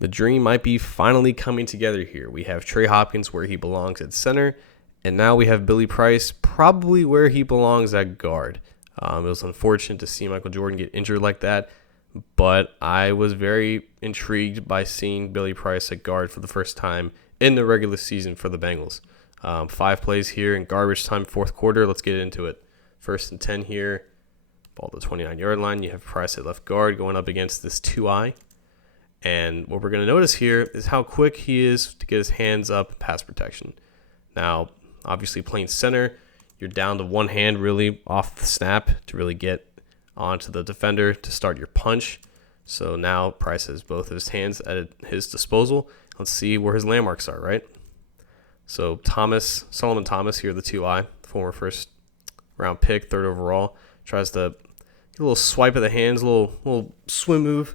The dream might be finally coming together here. We have Trey Hopkins where he belongs at center, and now we have Billy Price probably where he belongs at guard. It was unfortunate to see Michael Jordan get injured like that, but I was very intrigued by seeing Billy Price at guard for the first time in the regular season for the Bengals. 5 plays here in garbage time, fourth quarter. Let's get into it. 1st and 10 here. Ball to the 29-yard line. You have Price at left guard going up against this 2-eye. And what we're going to notice here is how quick he is to get his hands up pass protection. Now, obviously playing center, you're down to one hand really off the snap to really get onto the defender to start your punch. So now Price has both of his hands at his disposal. Let's see where his landmarks are, right? So Solomon Thomas here, the 2-eye, former first-round pick, 3rd overall, tries to get a little swipe of the hands, a little swim move,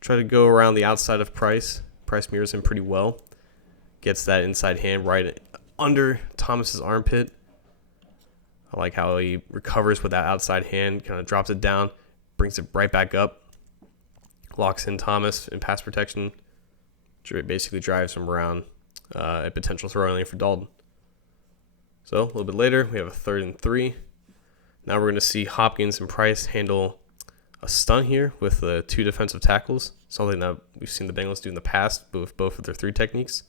try to go around the outside of Price. Price mirrors him pretty well. Gets that inside hand right under Thomas's armpit. I like how he recovers with that outside hand, kind of drops it down, brings it right back up, locks in Thomas in pass protection. Basically drives him around a potential throwing lane for Dalton. So a little bit later, we have a 3rd and 3. Now we're going to see Hopkins and Price handle a stunt here with the 2 defensive tackles, something that we've seen the Bengals do in the past with both of their 3 techniques.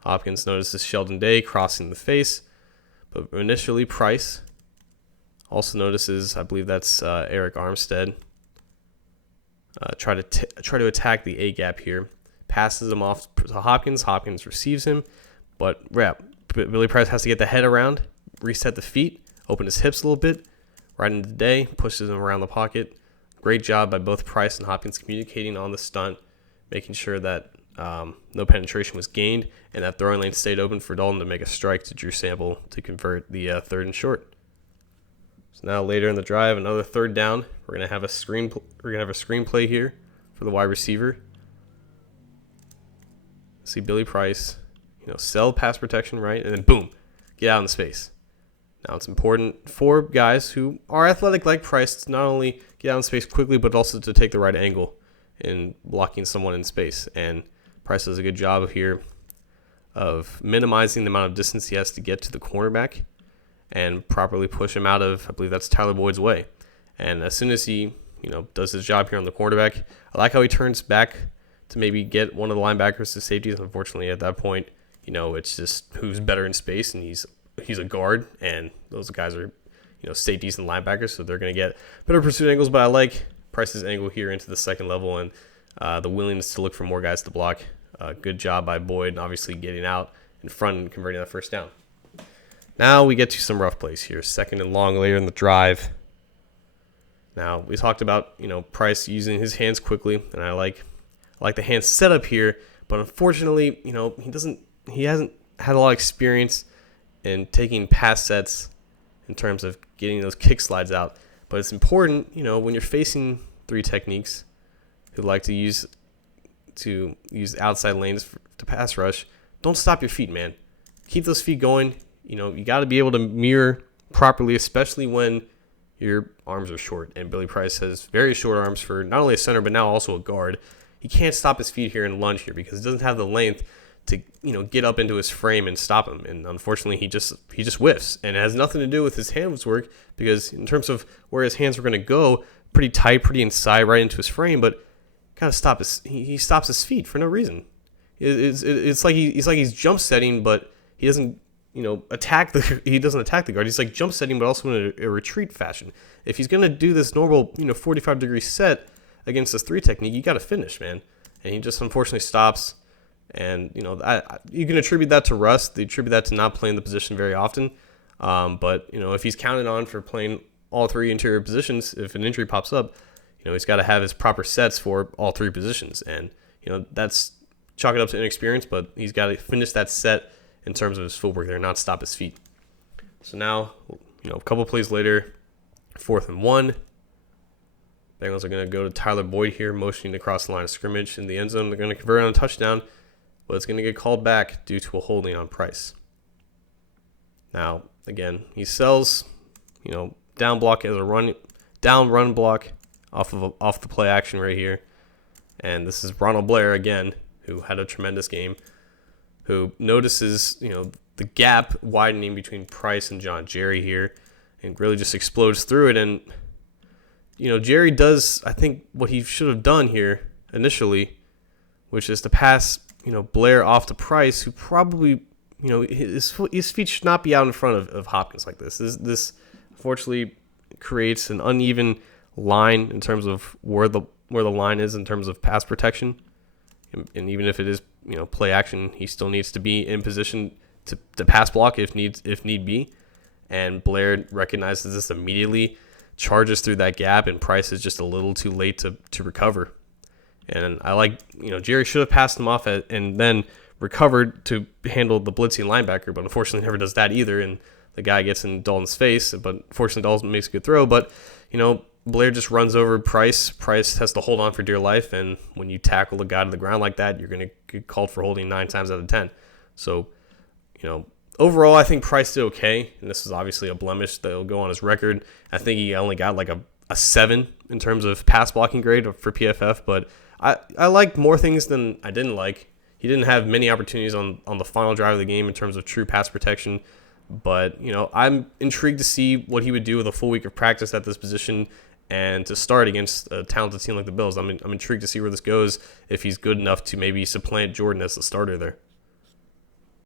Hopkins notices Sheldon Day crossing the face, but initially Price also notices, I believe that's Eric Armstead, try to attack the A-gap here. Passes him off to Hopkins. Hopkins receives him, but Billy Price has to get the head around, reset the feet, open his hips a little bit, right into Day, pushes him around the pocket. Great job by both Price and Hopkins communicating on the stunt, making sure that no penetration was gained, and that throwing lane stayed open for Dalton to make a strike to Drew Sample to convert the 3rd and short. So now later in the drive, another 3rd down. We're gonna have a screenplay here for the wide receiver. See Billy Price, sell pass protection, right? And then boom, get out in space. Now it's important for guys who are athletic like Price to not only get out in space quickly, but also to take the right angle in blocking someone in space. And Price does a good job here of minimizing the amount of distance he has to get to the cornerback and properly push him out of, I believe that's Tyler Boyd's way. And as soon as he, does his job here on the cornerback, I like how he turns back to maybe get one of the linebackers to safeties. Unfortunately, at that point, it's just who's better in space, and he's a guard, and those guys are, safeties and linebackers, so they're going to get better pursuit angles. But I like Price's angle here into the 2nd level and the willingness to look for more guys to block. Good job by Boyd, and obviously getting out in front and converting that 1st down. Now we get to some rough plays here. 2nd and long later in the drive. Now we talked about Price using his hands quickly, and I like the hand setup here, but unfortunately, he hasn't had a lot of experience in taking pass sets in terms of getting those kick slides out. But it's important, when you're facing 3 techniques who like to use outside lanes to pass rush, don't stop your feet, man. Keep those feet going. You got to be able to mirror properly, especially when your arms are short. And Billy Price has very short arms for not only a center, but now also a guard. He can't stop his feet here and lunge here because he doesn't have the length to get up into his frame and stop him. And unfortunately, he just whiffs. And it has nothing to do with his hands work because in terms of where his hands were going to go, pretty tight, pretty inside, right into his frame. But kind of he stops his feet for no reason. It's like he's jump setting, but he doesn't attack the guard. He's like jump setting, but also in a retreat fashion. If he's going to do this normal 45-degree set against this 3 technique, you got to finish, man. And he just unfortunately stops. And, you can attribute that to rust. They attribute that to not playing the position very often. But, if he's counted on for playing all 3 interior positions, if an injury pops up, he's got to have his proper sets for all 3 positions. And, that's chalk it up to inexperience, but he's got to finish that set in terms of his footwork there, not stop his feet. So now, a couple plays later, 4th and 1. Bengals are going to go to Tyler Boyd here, motioning across the line of scrimmage in the end zone. They're going to convert on a touchdown, but it's going to get called back due to a holding on Price. Now, again, he sells, down block as a run block off the play action right here. And this is Ronald Blair again, who had a tremendous game, who notices, the gap widening between Price and John Jerry here and really just explodes through it. And, Jerry does, I think, what he should have done here initially, which is to pass, Blair off to Price, who probably, his feet should not be out in front of Hopkins like this. This unfortunately creates an uneven line in terms of where the line is in terms of pass protection. And even if it is, play action, he still needs to be in position to pass block if need be. And Blair recognizes this immediately, charges through that gap, and Price is just a little too late to recover. And I like, Jerry should have passed him off and then recovered to handle the blitzing linebacker, but unfortunately never does that either. And the guy gets in Dalton's face, but fortunately Dalton makes a good throw. But, Blair just runs over Price. Price has to hold on for dear life, and when you tackle a guy to the ground like that, you're going to get called for holding 9 times out of 10. So, overall, I think Price did okay, and this is obviously a blemish that will go on his record. I think he only got like a 7 in terms of pass blocking grade for PFF, but I liked more things than I didn't like. He didn't have many opportunities on the final drive of the game in terms of true pass protection, but, I'm intrigued to see what he would do with a full week of practice at this position and to start against a talented team like the Bills. I'm intrigued to see where this goes if he's good enough to maybe supplant Jordan as the starter there.